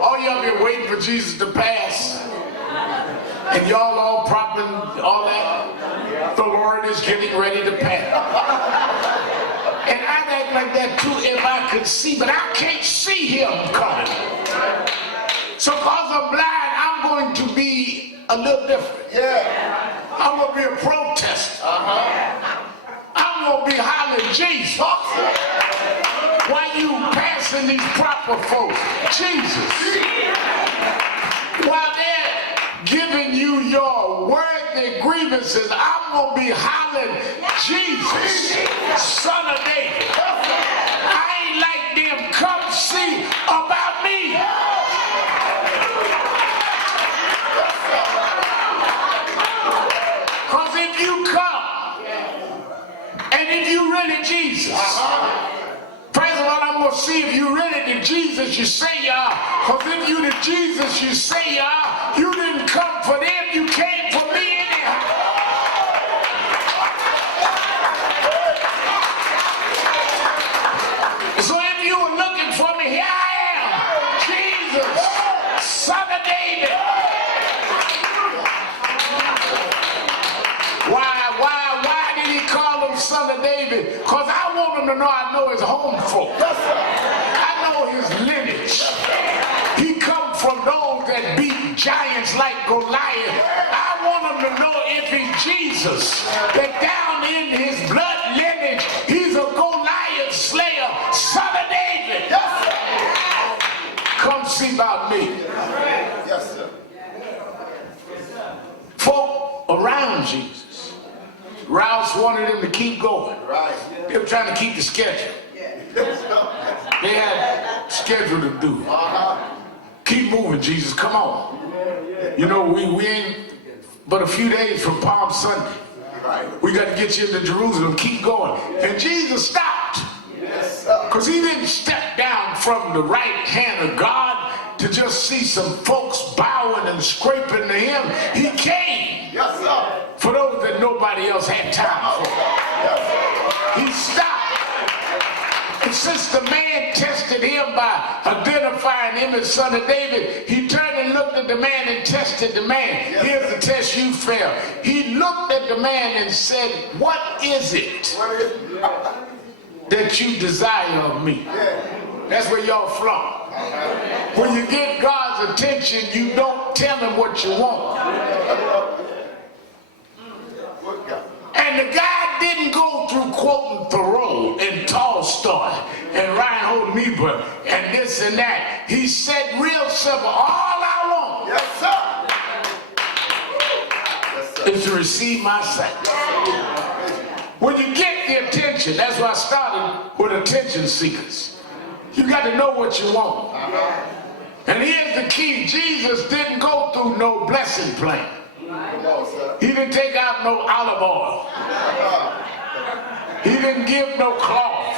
All y'all been waiting for Jesus to pass, and y'all all propping all that. The Lord is getting ready to pass. And I'd act like that too if I could see, but I can't see him coming. So because I'm blind, I'm going to be a little different. I'm going to be a protester. I'm going to be hollering Jesus. While you passing these proper folks, Jesus. While they're giving you your worthy grievances, I'm going to be hollering Jesus, Son of David. I ain't like them. Come see about me. Because if you come, and if you really Jesus, first of all, I'm going to see if you really the Jesus you say you are. Because if you the Jesus you say you are, you didn't come for them, you came for me anyhow. son of David, because I want him to know I know his home folk. Yes, sir. I know his lineage. He come from those that beat giants like Goliath. I want him to know if he's Jesus, that down in his blood lineage, he's a Goliath slayer, son of David. Yes, sir. Come see about me. Yes, sir. Folk around Jesus, Rouse wanted him to keep going. Right. They were trying to keep the schedule. Yes, sir. They had schedule to do. Keep moving, Jesus. Come on. You know, we ain't but a few days from Palm Sunday. Right. We got to get you into Jerusalem. Keep going. And Jesus stopped. Yes, sir. Because he didn't step down from the right hand of God to just see some folks bowing and scraping to him. He came Yes, sir. for those that nobody else had time for. Yes, sir. He stopped. And since the man tested him by identifying him as son of David, he turned and looked at the man and tested the man. Yes. Here's the test you failed. He looked at the man and said, what is it What is it? that you desire of me? That's where y'all flunk. When you get God's attention, you don't tell him what you want. What God? And the guy didn't go through quoting Thoreau and Tolstoy and Reinhold Niebuhr and this and that. He said real simple, all I Yes, sir. Yes, sir. want is to receive my sight. When you get the attention, that's why I started with attention seekers. You got to know what you want. And here's the key. Jesus didn't go through no blessing plan. Come on, sir. He didn't take out no olive oil. He didn't give no cloth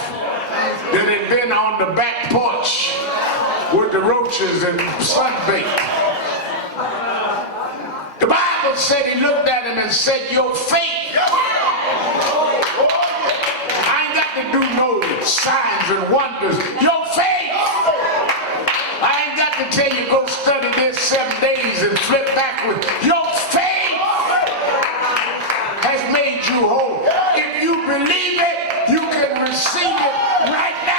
that had been on the back porch with the roaches and sunbaked. The Bible said he looked at him and said, your faith. I ain't got to do no signs and wonders. Your faith. I ain't got to tell you go study this 7 days and flip backwards. Your faith has made you whole. If you believe it, you can receive it right now.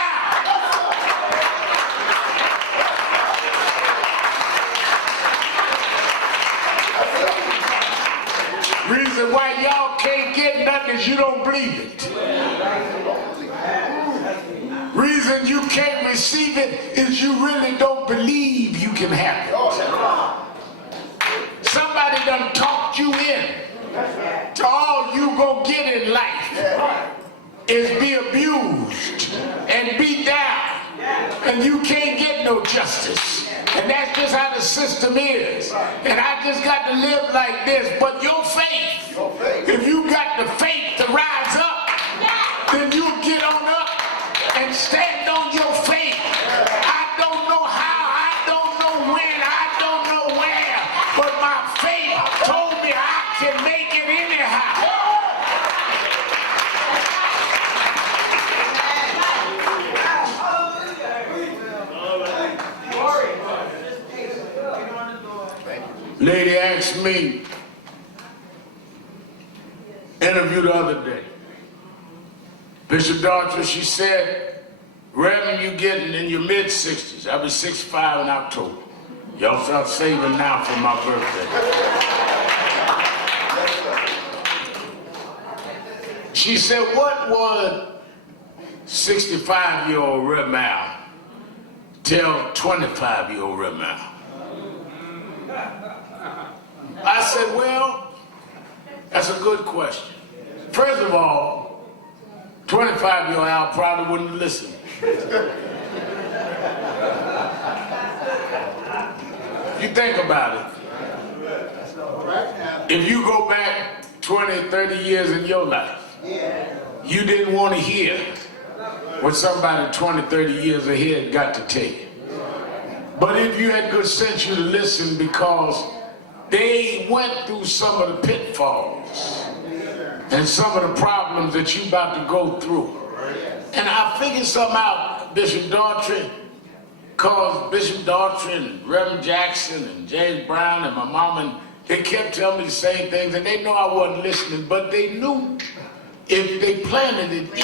Reason why y'all can't get nothing is you don't believe it. Reason you can't receive it is you really don't believe you can have it. Somebody done talked you in to all you gonna get in life is be abused and beat down, and you can't get no justice. And that's just how the system is. And I just got to live like this. But your faith, if you got the faith to rise up, then you get on up and stand on your faith. I don't know how, I don't know when, I don't know where, but my faith told me I can make it anyhow. Lady asked me, interview the other day. Bishop Daughtry, she said, Reverend, you getting in your mid-60s. I'll be 65 in October. Y'all start saving now for my birthday. She said, what would 65-year-old Reverend Al tell 25-year-old Reverend Al? I said, well, that's a good question. First of all, 25-year-old Al probably wouldn't listen. You think about it. If you go back 20, 30 years in your life, you didn't want to hear what somebody 20, 30 years ahead got to tell you. But if you had good sense, you'd listen because they went through some of the pitfalls and some of the problems that you about to go through. And I figured something out, Bishop Daughtry, because Bishop Daughtry and Reverend Jackson and James Brown and my mom, and they kept telling me the same things, and they know I wasn't listening, but they knew if they planted it in me.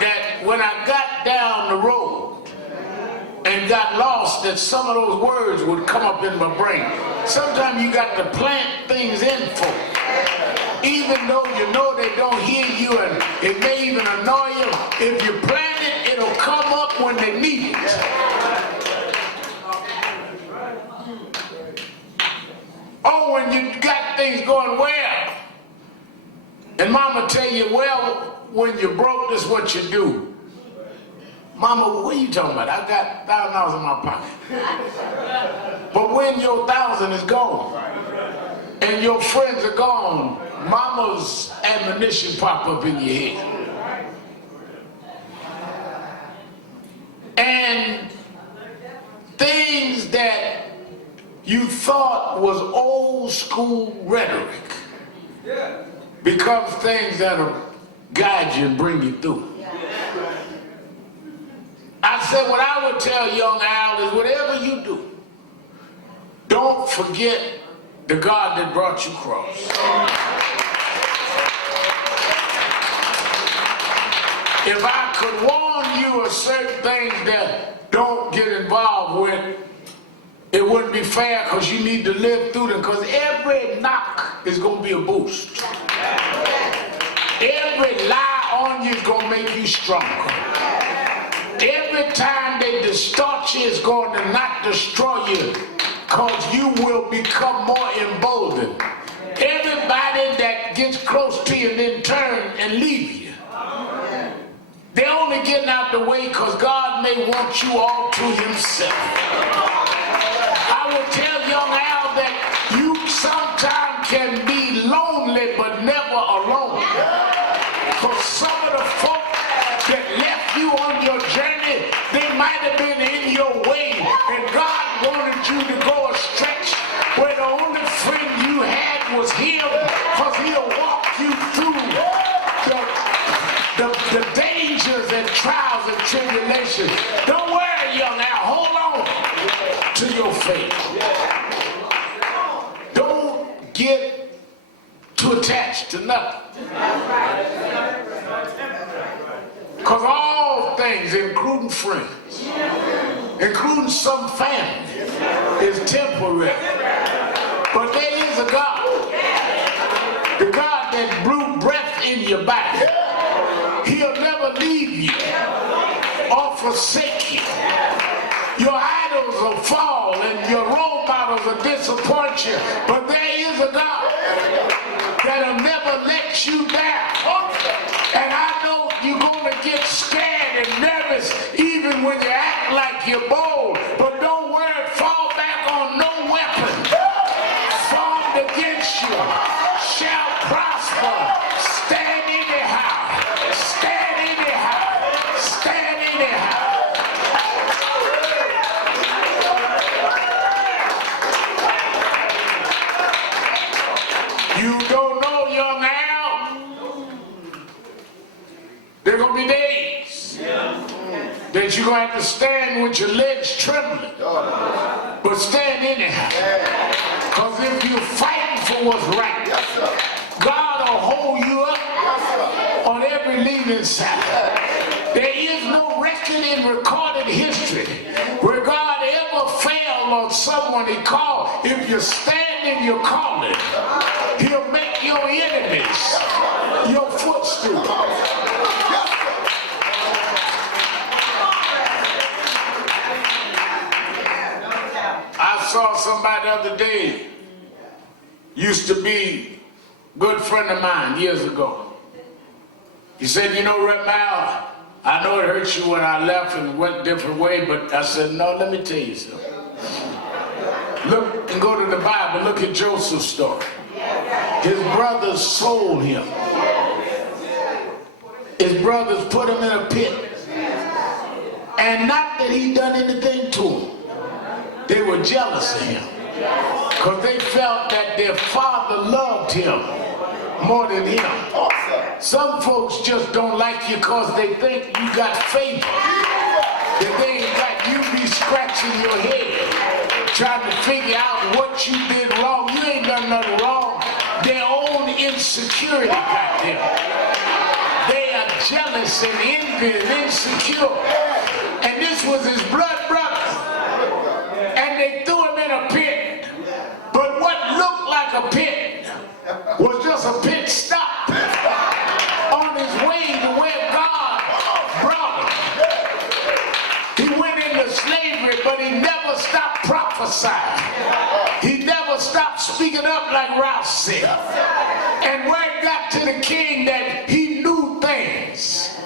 That when I got down the road and got lost, that some of those words would come up in my brain. Sometimes you got to plant things in folk. Even though you know they don't hear you and it may even annoy you, if you plant it, it'll come up when they need it. Oh, when you got things going well, and mama tell you, well, when you're broke, this is what you do. Mama, what are you talking about? I got $1,000 in my pocket. But when your 1,000 is gone, and your friends are gone, mama's admonition pop up in your head. And things that you thought was old school rhetoric becomes things that'll guide you and bring you through. I said what I would tell young Al is whatever you do, don't forget the God that brought you across. If I could warn you of certain things that don't get involved with, it wouldn't be fair because you need to live through them, because every knock is going to be a boost. Every lie on you is going to make you stronger. Every time they distort you, it's going to not destroy you, because you will become more emboldened. Everybody that gets close to you and then turn and leave you, they're only getting out the way because God may want you all to himself. I will tell young Al that you sometimes can be lonely but never alone. Because some of the folk that left you on your journey, they might have been in your way, and God wanted you to go a stretch where the only friend you had was him, because he'll walk you through the dangers and trials and tribulations. Don't worry, young Al, hold on to your faith. Don't get too attached to nothing. Because all things, including friends, including some family, is temporary. But there is a God. The God that blew breath in your body. He'll never leave you or forsake you. Your idols will fall and your role models will disappoint you. But there is a God that'll never let you down. And I know you're going to get scared and nervous even when you act like you're bold. But don't worry, fall back on no weapon formed against you shall prosper. Stand anyhow. Stand anyhow. Stand anyhow. You don't know, young Al, there are going to be days that you're going to have to stand with your legs trembling. But stand anyhow. Because if you're fighting for what's right, God will hold you up on every leaning side. There is no record in recorded history where God ever failed on someone he called. If you stand in your calling, he'll make your enemies your footstool. I saw somebody the other day, used to be a good friend of mine years ago. He said, you know, Rep Mal, I know it hurt you when I left and went a different way, but I said, no, let me tell you something. Look and go to the Bible, look at Joseph's story. His brothers sold him. His brothers put him in a pit. And not that he done anything to him. They were jealous of him. Because they felt that their father loved him more than him. Some folks just don't like you because they think you got favor. That they ain't got you be scratching your head, trying to figure out what you did wrong. You ain't done nothing wrong. insecurity got them. They are jealous and envy and insecure. And this was his blood brother. And they threw him in a pit. But what looked like a pit was just a pit stop on his way to where God brought him. He went into slavery, but he never stopped prophesying. He never stopped speaking up like Ralph said. And where it got to the king that he knew things.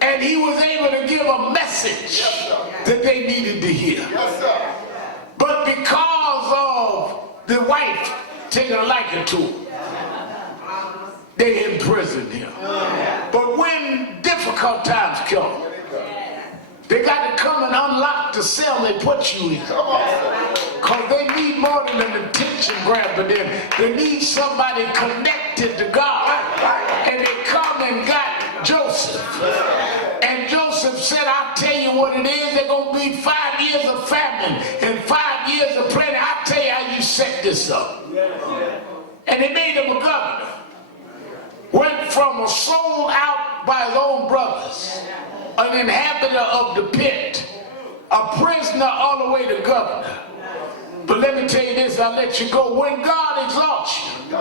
And he was able to give a message that they needed to hear. But because of the wife taking a liking to him, they imprisoned him. But when difficult times come, they got to come and unlock the cell they put you in. Because they need more than an attention grabber. They need somebody connected to God. And they come and got Joseph. And Joseph said, I'll tell you what it is. They're going to be 5 years of famine and 5 years of plenty. I'll tell you how you set this up. And they made him a governor. Went from a sold out by his own brothers, an inhabitor of the pit, a prisoner all the way to governor. But let me tell you this, I'll let you go. When God exalts you,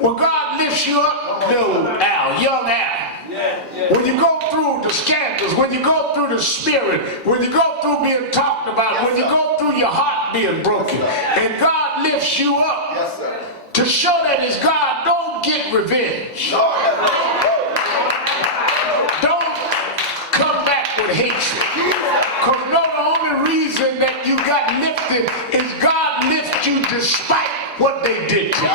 when God lifts you up, little Al, young Al, when you go through the scandals, when you go through the spirit, when you go through being talked about, when you go through your heart being broken, and God lifts you up to show that it's God, don't get revenge. Don't come back with hatred. Because no, the only reason that you got lifted is God lifted you despite what they did to you.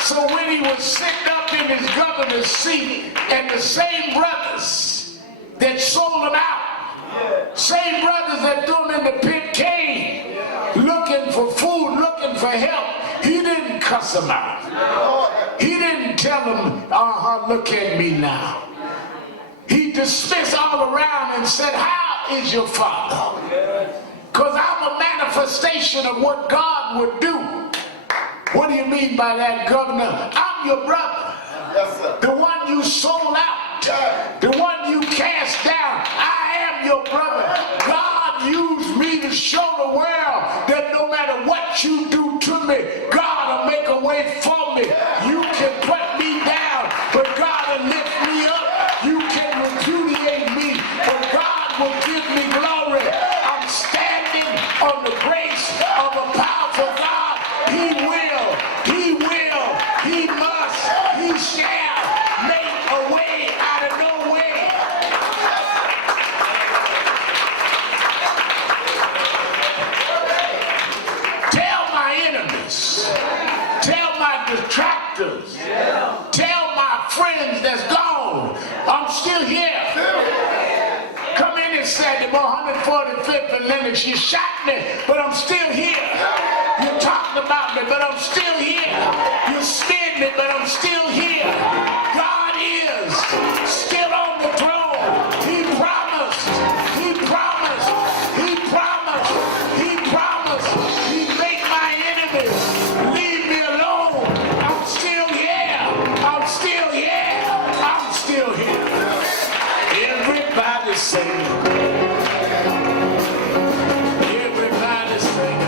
So when he was sitting up in his governor's seat, and the same brothers that sold him out, same brothers that threw him in the pit came looking for food, looking for help, he didn't cuss them out. He didn't tell them, look at me now. He dismissed all around and said, how is your father? Because I'm a manifestation of what God would do. What do you mean by that, Governor? I'm your brother. The one you sold out. The one you cast down. I am your brother. God used me to show the world that no matter what you do to me, God will make a way for me. You can put me down, but God will lift me up. You can repudiate me, but God will give me glory. I'm standing on the grace of a powerful God. He will, he must, he shall make a way out of no way. Tell my enemies, tell my detractors, tell my friends that's gone, I'm still here. Come in and say, 145th and Lennox, you shot me, but I'm still here. You talked about me, but I'm still here. You smeared me, but I'm still here. God is still on the throne. He promised. He promised. He promised. He promised. He make my enemies leave me alone. I'm still here. I'm still here. I'm still here. Everybody sing. Everybody sing.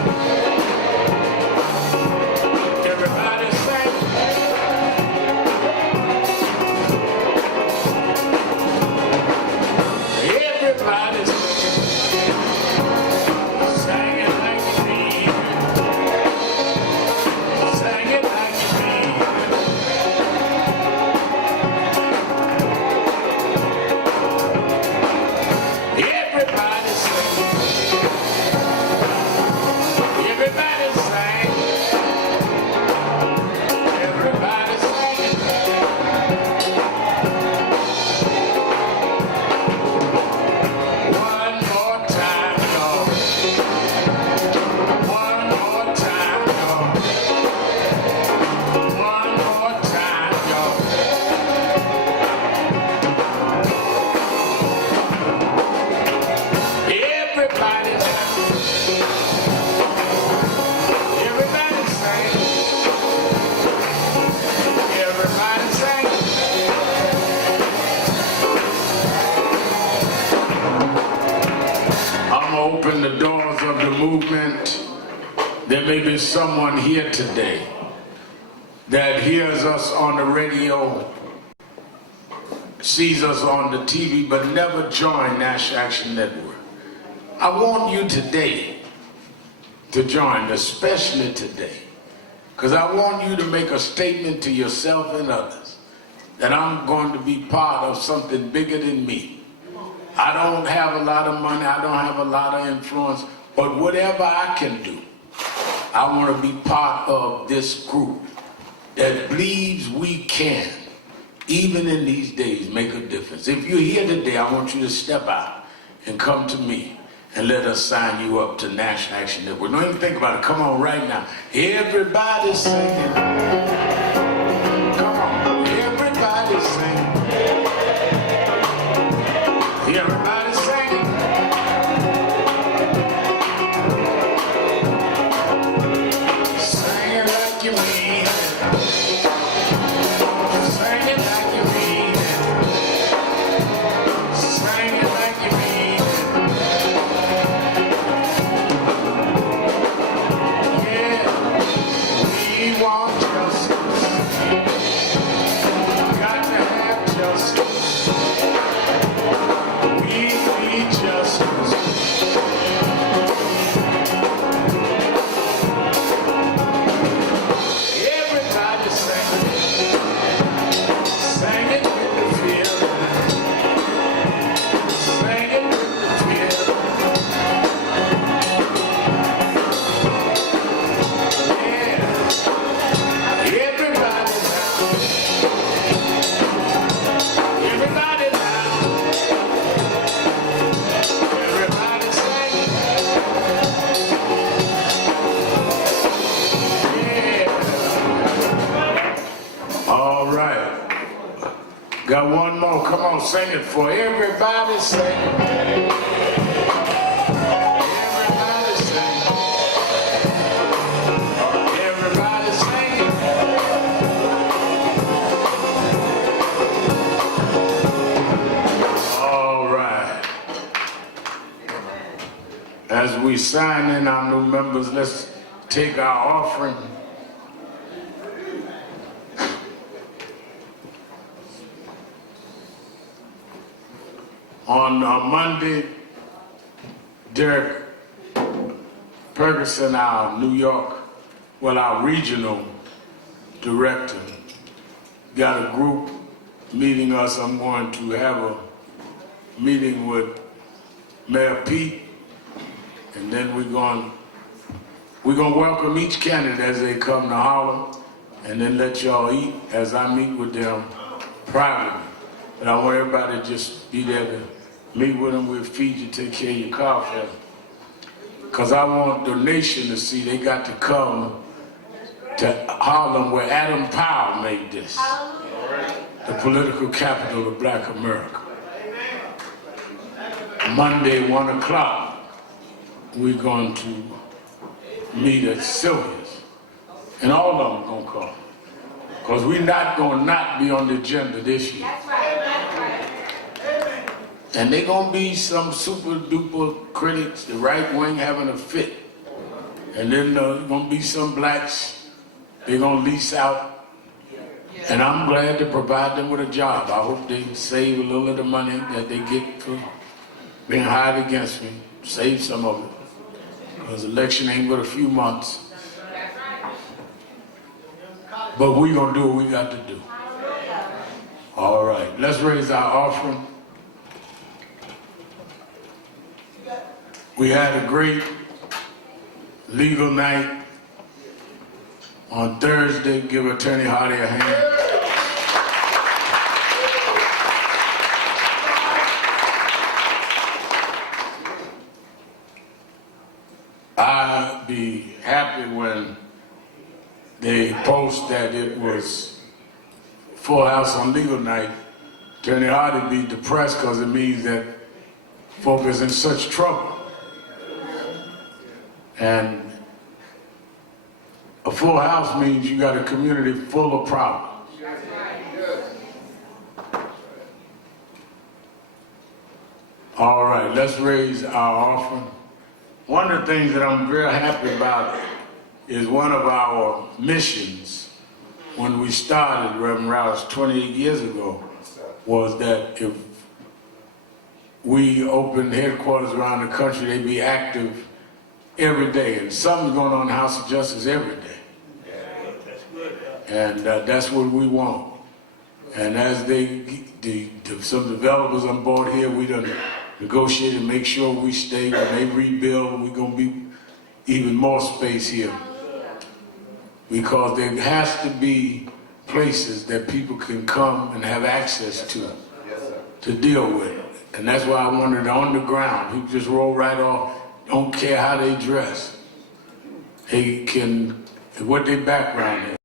There may be someone here today that hears us on the radio, sees us on the TV, but never joined National Action Network. I want you today to join, especially today, because I want you to make a statement to yourself and others that I'm going to be part of something bigger than me. I don't have a lot of money, I don't have a lot of influence, but whatever I can do, I want to be part of this group that believes we can, even in these days, make a difference. If you're here today, I want you to step out and come to me and let us sign you up to National Action Network. Don't even think about it. Come on right now. Everybody singing. Come on. Everybody singing. Everybody singing. Sing it like you mean it. Sing it like you mean it. Sing it like you mean it. Yeah, we want justice. Got to have justice. We need justice. Everybody sing it. Sing it with the feeling. Sing it with the feeling. Yeah. Everybody now. Everybody now. Everybody sing it. Yeah. All right. Got one more. Come on, sing it for everybody. Sing it. Everybody sing it. Everybody sing it. All right. As we sign in our new members, let's take our offering. On Monday, Derek Ferguson, our New York, our regional director, got a group meeting us. I'm going to have a meeting with Mayor Pete, and then we're going to welcome each candidate as they come to Harlem, and then let y'all eat as I meet with them privately. But I want everybody to just be there to meet with them. We'll feed you, take care of your car for them. Because I want the nation to see they got to come to Harlem where Adam Powell made this, the political capital of Black America. Monday, 1 o'clock, we're going to meet at Sylvia's. And all of them going to come. Because we're not going to not be on the agenda this year. That's right, that's right. And they're going to be some super duper critics, the right wing having a fit. And then there's going to be some blacks, they're going to lease out. And I'm glad to provide them with a job. I hope they save a little of the money that they get for being hired against me. Save some of it. Because election ain't but a few months. But we're going to do what we got to do. All right, let's raise our offering. We had a great legal night on Thursday. Give Attorney Hardy a hand. I'd be happy when they post that it was Full House on legal night. Attorney Hardy be depressed because it means that folk is in such trouble. And a full house means you got a community full of problems. All right, let's raise our offering. One of the things that I'm very happy about is one of our missions when we started Reverend Rouse 28 years ago, was that if we open headquarters around the country, they be active every day. And something's going on in the House of Justice every day. And that's what we want. And as some developers on board here, we done negotiate and make sure we stay. When they rebuild, we're going to be even more space here. Because there has to be places that people can come and have access to deal with. And that's why I wanted on the ground. People just roll right off, don't care how they dress. They can, what their background is.